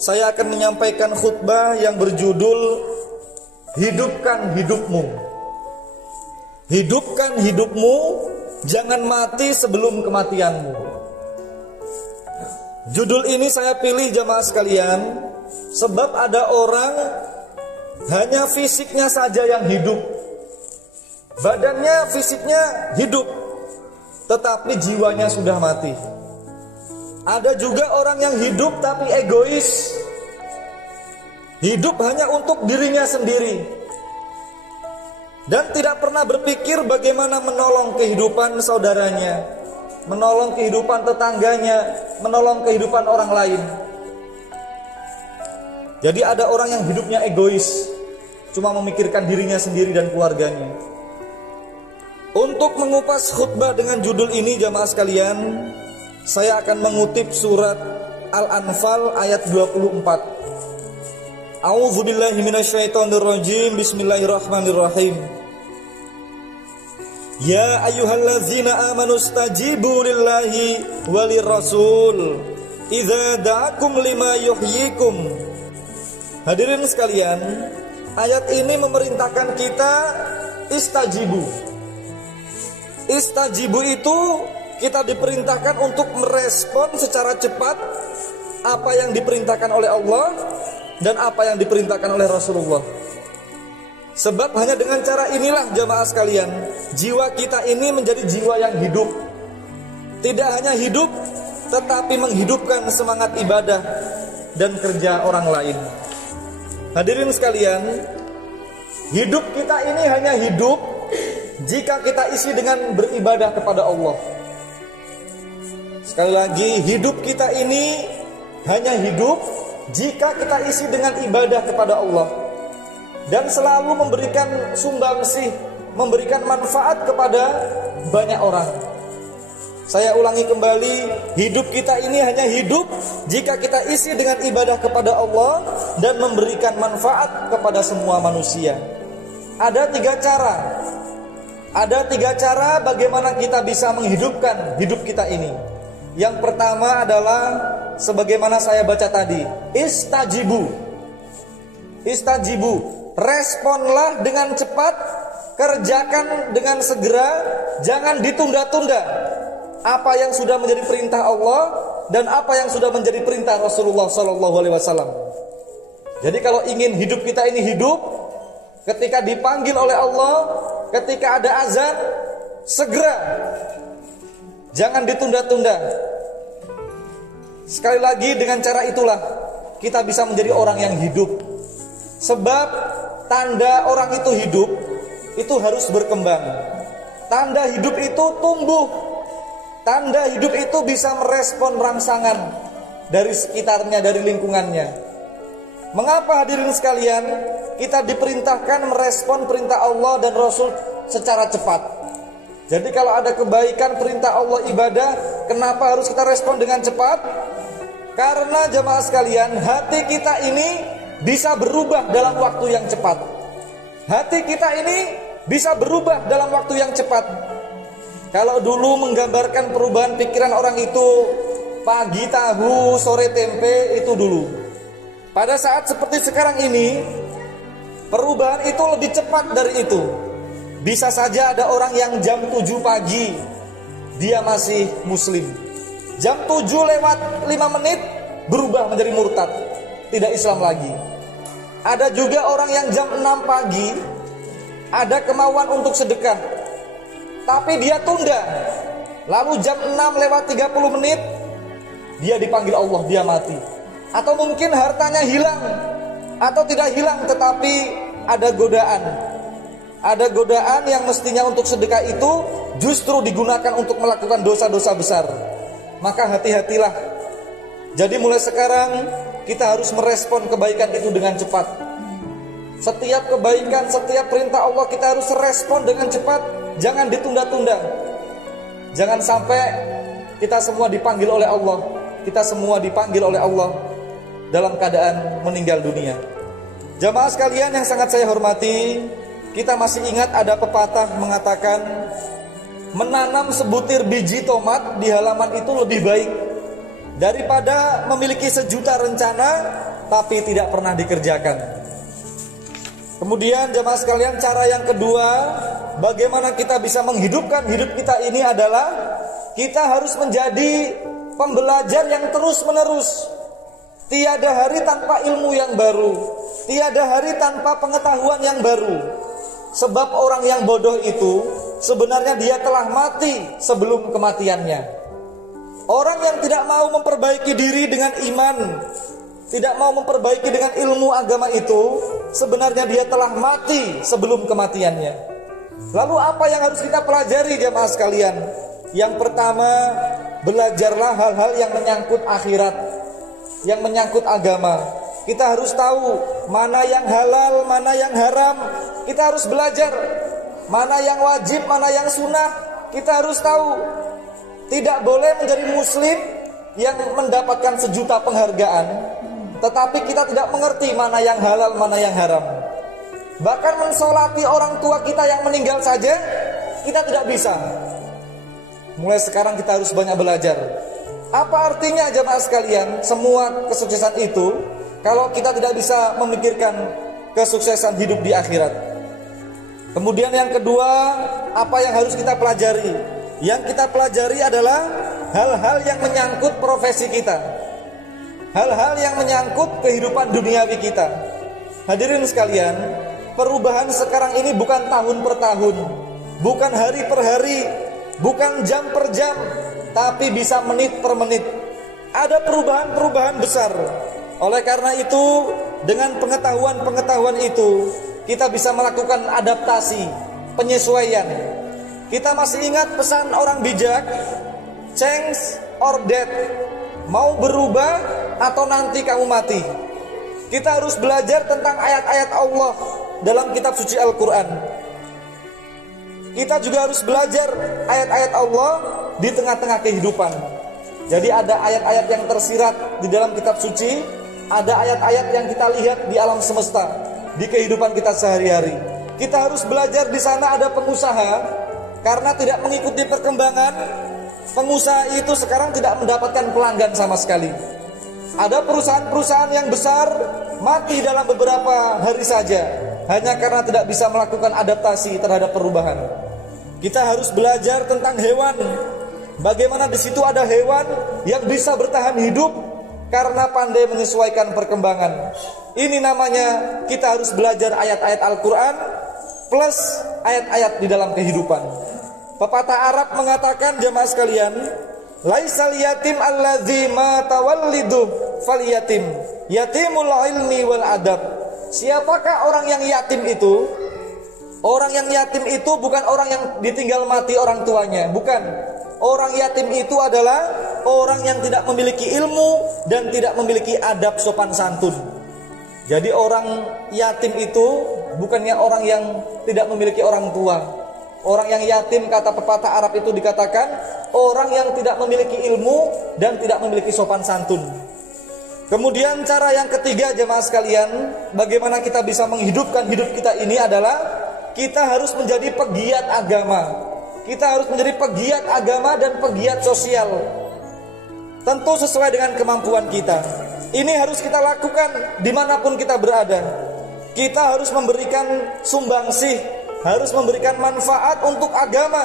saya akan menyampaikan khutbah yang berjudul Hidupkan Hidupmu. Hidupkan hidupmu, jangan mati sebelum kematianmu. Judul ini saya pilih jamaah sekalian sebab ada orang hanya fisiknya saja yang hidup. Badannya, fisiknya hidup, tetapi jiwanya sudah mati. Ada juga orang yang hidup tapi egois. Hidup hanya untuk dirinya sendiri dan tidak pernah berpikir bagaimana menolong kehidupan saudaranya, menolong kehidupan tetangganya, menolong kehidupan orang lain. Jadi ada orang yang hidupnya egois, cuma memikirkan dirinya sendiri dan keluarganya. Untuk mengupas khutbah dengan judul ini jamaah sekalian, saya akan mengutip surat Al-Anfal ayat 24. A'udzubillahi minasyaitonirrajim. Bismillahirrahmanirrahim. Ya ayyuhallazina amanu stajibu lillahi walirrasul idza da'akum lima yuhyikum. Hadirin sekalian, ayat ini memerintahkan kita istajibu. Istajibu itu kita diperintahkan untuk merespon secara cepat apa yang diperintahkan oleh Allah dan apa yang diperintahkan oleh Rasulullah. Sebab hanya dengan cara inilah jamaah sekalian, jiwa kita ini menjadi jiwa yang hidup. Tidak hanya hidup, tetapi menghidupkan semangat ibadah dan kerja orang lain. Hadirin sekalian, hidup kita ini hanya hidup jika kita isi dengan beribadah kepada Allah. Sekali lagi, hidup kita ini hanya hidup jika kita isi dengan ibadah kepada Allah dan selalu memberikan sumbangsih, memberikan manfaat kepada banyak orang. Saya ulangi kembali, hidup kita ini hanya hidup jika kita isi dengan ibadah kepada Allah dan memberikan manfaat kepada semua manusia. Ada tiga cara bagaimana kita bisa menghidupkan hidup kita ini. Yang pertama adalah sebagaimana saya baca tadi, istajibu. Istajibu, responlah dengan cepat, kerjakan dengan segera, jangan ditunda-tunda. Apa yang sudah menjadi perintah Allah dan apa yang sudah menjadi perintah Rasulullah SAW. Jadi kalau ingin hidup kita ini hidup, ketika dipanggil oleh Allah, ketika ada azan, segera, jangan ditunda-tunda. Sekali lagi, dengan cara itulah kita bisa menjadi orang yang hidup. Sebab tanda orang itu hidup itu harus berkembang. Tanda hidup itu tumbuh. Tanda hidup itu bisa merespon rangsangan dari sekitarnya, dari lingkungannya. Mengapa hadirin sekalian kita diperintahkan merespon perintah Allah dan Rasul secara cepat? Jadi kalau ada kebaikan perintah Allah ibadah, kenapa harus kita respon dengan cepat? Karena jamaah sekalian, hati kita ini bisa berubah dalam waktu yang cepat. Hati kita ini bisa berubah dalam waktu yang cepat. Kalau dulu menggambarkan perubahan pikiran orang itu pagi tahu, sore tempe, itu dulu. Pada saat seperti sekarang ini, perubahan itu lebih cepat dari itu. Bisa saja ada orang yang jam 7 pagi dia masih muslim, jam 7 lewat 5 menit berubah menjadi murtad, tidak Islam lagi. Ada juga orang yang jam 6 pagi ada kemauan untuk sedekah, tapi dia tunda, lalu jam 6 lewat 30 menit dia dipanggil Allah, dia mati. Atau mungkin hartanya hilang, atau tidak hilang tetapi ada godaan. Ada godaan yang mestinya untuk sedekah itu justru digunakan untuk melakukan dosa-dosa besar. Maka hati-hatilah. Jadi mulai sekarang kita harus merespon kebaikan itu dengan cepat. Setiap kebaikan, setiap perintah Allah kita harus respon dengan cepat. Jangan ditunda-tunda. Jangan sampai kita semua dipanggil oleh Allah, kita semua dipanggil oleh Allah dalam keadaan meninggal dunia. Jamaah sekalian yang sangat saya hormati, kita masih ingat ada pepatah mengatakan menanam sebutir biji tomat di halaman itu lebih baik daripada memiliki sejuta rencana tapi tidak pernah dikerjakan. Kemudian jemaah sekalian, cara yang kedua bagaimana kita bisa menghidupkan hidup kita ini adalah kita harus menjadi pembelajar yang terus menerus. Tiada hari tanpa ilmu yang baru, tiada hari tanpa pengetahuan yang baru. Sebab orang yang bodoh itu sebenarnya dia telah mati sebelum kematiannya. Orang yang tidak mau memperbaiki diri dengan iman, tidak mau memperbaiki dengan ilmu agama itu, sebenarnya dia telah mati sebelum kematiannya. Lalu apa yang harus kita pelajari jemaah sekalian? Yang pertama, belajarlah hal-hal yang menyangkut akhirat, yang menyangkut agama. Kita harus tahu mana yang halal, mana yang haram. Kita harus belajar mana yang wajib, mana yang sunnah. Kita harus tahu. Tidak boleh menjadi muslim yang mendapatkan sejuta penghargaan, tetapi kita tidak mengerti mana yang halal, mana yang haram. Bahkan mensolati orang tua kita yang meninggal saja kita tidak bisa. Mulai sekarang kita harus banyak belajar. Apa artinya jemaah sekalian? Semua kesuksesan itu kalau kita tidak bisa memikirkan kesuksesan hidup di akhirat. Kemudian yang kedua, apa yang harus kita pelajari? Yang kita pelajari adalah hal-hal yang menyangkut profesi kita, hal-hal yang menyangkut kehidupan duniawi kita. Hadirin sekalian, perubahan sekarang ini bukan tahun per tahun, bukan hari per hari, bukan jam per jam, tapi bisa menit per menit. Ada perubahan-perubahan besar. Oleh karena itu, dengan pengetahuan-pengetahuan itu, kita bisa melakukan adaptasi, penyesuaian. Kita masih ingat pesan orang bijak, change or death, mau berubah atau nanti kamu mati. Kita harus belajar tentang ayat-ayat Allah dalam kitab suci Al-Quran. Kita juga harus belajar ayat-ayat Allah di tengah-tengah kehidupan. Jadi ada ayat-ayat yang tersirat di dalam kitab suci, ada ayat-ayat yang kita lihat di alam semesta, di kehidupan kita sehari-hari. Kita harus belajar di sana. Ada pengusaha, karena tidak mengikuti perkembangan, pengusaha itu sekarang tidak mendapatkan pelanggan sama sekali. Ada perusahaan-perusahaan yang besar mati dalam beberapa hari saja, hanya karena tidak bisa melakukan adaptasi terhadap perubahan. Kita harus belajar tentang hewan. Bagaimana di situ ada hewan yang bisa bertahan hidup karena pandai menyesuaikan perkembangan. Ini namanya kita harus belajar ayat-ayat Al-Quran plus ayat-ayat di dalam kehidupan. Pepatah Arab mengatakan jemaah sekalian, laisal yatim alladzi ma tawallidu fal yatim, yatimul ilmi wal adab. Siapakah orang yang yatim itu? Orang yang yatim itu bukan orang yang ditinggal mati orang tuanya, bukan. Orang yatim itu adalah orang yang tidak memiliki ilmu dan tidak memiliki adab sopan santun. Jadi orang yatim itu bukannya orang yang tidak memiliki orang tua. Orang yang yatim, kata pepatah Arab itu dikatakan orang yang tidak memiliki ilmu dan tidak memiliki sopan santun. Kemudian cara yang ketiga jemaah sekalian, bagaimana kita bisa menghidupkan hidup kita ini adalah kita harus menjadi pegiat agama. Kita harus menjadi pegiat agama dan pegiat sosial. Tentu sesuai dengan kemampuan kita. Ini harus kita lakukan dimanapun kita berada. Kita harus memberikan sumbangsih, harus memberikan manfaat untuk agama.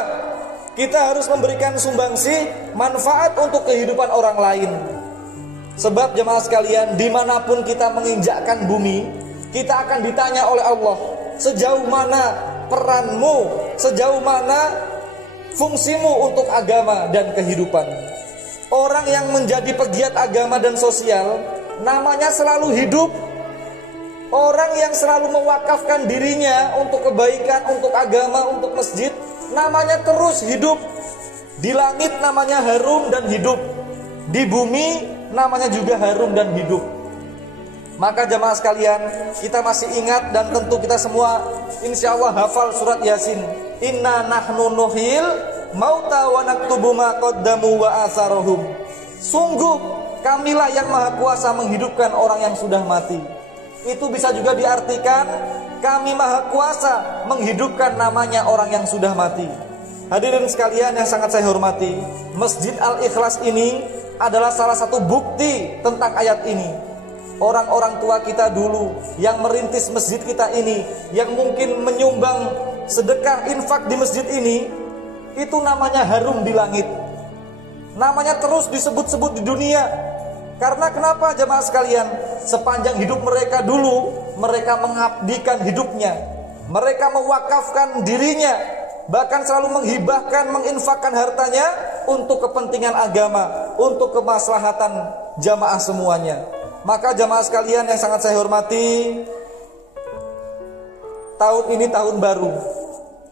Kita harus memberikan sumbangsih, manfaat untuk kehidupan orang lain. Sebab jemaah sekalian, dimanapun kita menginjakkan bumi, kita akan ditanya oleh Allah, sejauh mana peranmu, sejauh mana fungsimu untuk agama dan kehidupan. Orang yang menjadi pegiat agama dan sosial namanya selalu hidup. Orang yang selalu mewakafkan dirinya untuk kebaikan, untuk agama, untuk masjid, namanya terus hidup. Di langit namanya harum dan hidup, di bumi namanya juga harum dan hidup. Maka jemaah sekalian, kita masih ingat dan tentu kita semua insya Allah hafal surat Yasin. Inna nahnu nuhyil mauta wa naktubu ma qaddamu wa atharuhum. Sungguh kamilah yang maha kuasa menghidupkan orang yang sudah mati. Itu bisa juga diartikan kami maha kuasa menghidupkan namanya orang yang sudah mati. Hadirin sekalian yang sangat saya hormati, Masjid Al-Ikhlas ini adalah salah satu bukti tentang ayat ini. Orang-orang tua kita dulu yang merintis masjid kita ini, yang mungkin menyumbang sedekah infak di masjid ini, itu namanya harum di langit. Namanya terus disebut-sebut di dunia. Karena kenapa jamaah sekalian? Sepanjang hidup mereka dulu, mereka mengabdikan hidupnya. Mereka mewakafkan dirinya, bahkan selalu menghibahkan, menginfakkan hartanya untuk kepentingan agama, untuk kemaslahatan jamaah semuanya. Maka jamaah sekalian yang sangat saya hormati, tahun ini tahun baru.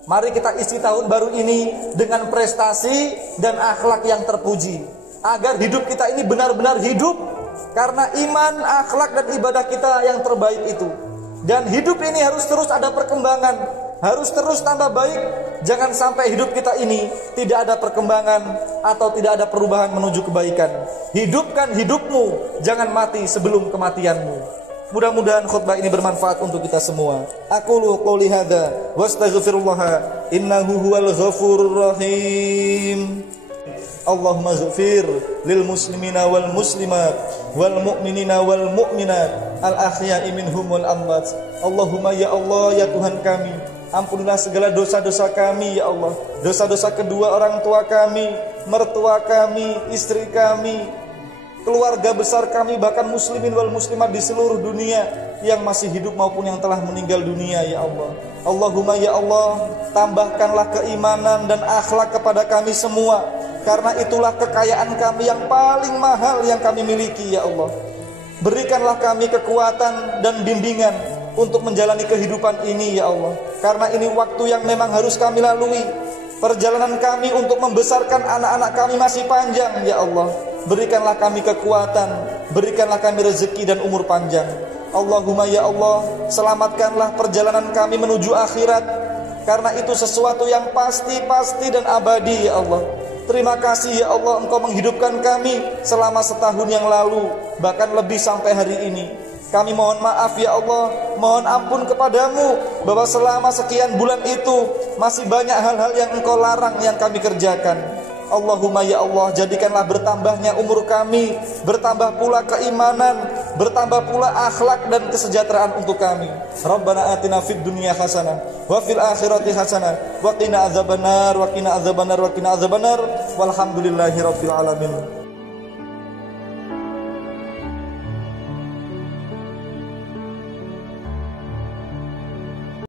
Mari kita isi tahun baru ini dengan prestasi dan akhlak yang terpuji, agar hidup kita ini benar-benar hidup karena iman, akhlak dan ibadah kita yang terbaik itu. Dan hidup ini harus terus ada perkembangan, harus terus tambah baik. Jangan sampai hidup kita ini tidak ada perkembangan atau tidak ada perubahan menuju kebaikan. Hidupkan hidupmu, jangan mati sebelum kematianmu. Mudah-mudahan khutbah ini bermanfaat untuk kita semua. Aqulu qouli hadza wastaghfirullah innahu huwal ghafurur rahim. Allahumma ighfir lil muslimina wal muslimat wal mu'minina wal mu'minat al ahya'i minhum wal amwat. Allahumma ya Allah ya Tuhan kami, ampunilah segala dosa-dosa kami ya Allah. Dosa-dosa kedua orang tua kami, mertua kami, istri kami, keluarga besar kami, bahkan muslimin wal muslimat di seluruh dunia yang masih hidup maupun yang telah meninggal dunia ya Allah. Allahumma ya Allah, tambahkanlah keimanan dan akhlak kepada kami semua, karena itulah kekayaan kami yang paling mahal yang kami miliki ya Allah. Berikanlah kami kekuatan dan bimbingan untuk menjalani kehidupan ini ya Allah, karena ini waktu yang memang harus kami lalui. Perjalanan kami untuk membesarkan anak-anak kami masih panjang ya Allah. Berikanlah kami kekuatan, berikanlah kami rezeki dan umur panjang. Allahumma ya Allah, selamatkanlah perjalanan kami menuju akhirat, karena itu sesuatu yang pasti dan abadi ya Allah. Terima kasih ya Allah, Engkau menghidupkan kami selama setahun yang lalu, bahkan lebih sampai hari ini. Kami mohon maaf ya Allah, mohon ampun kepadamu bahwa selama sekian bulan itu masih banyak hal-hal yang Engkau larang yang kami kerjakan. Allahumma ya Allah, jadikanlah bertambahnya umur kami, bertambah pula keimanan, bertambah pula akhlak dan kesejahteraan untuk kami. Rabbana atina fid dunya hasanah wa fil akhirati hasanah wa qina adzabannar wa qina adzabannar wa qina adzabannar walhamdulillahi rabbil alamin.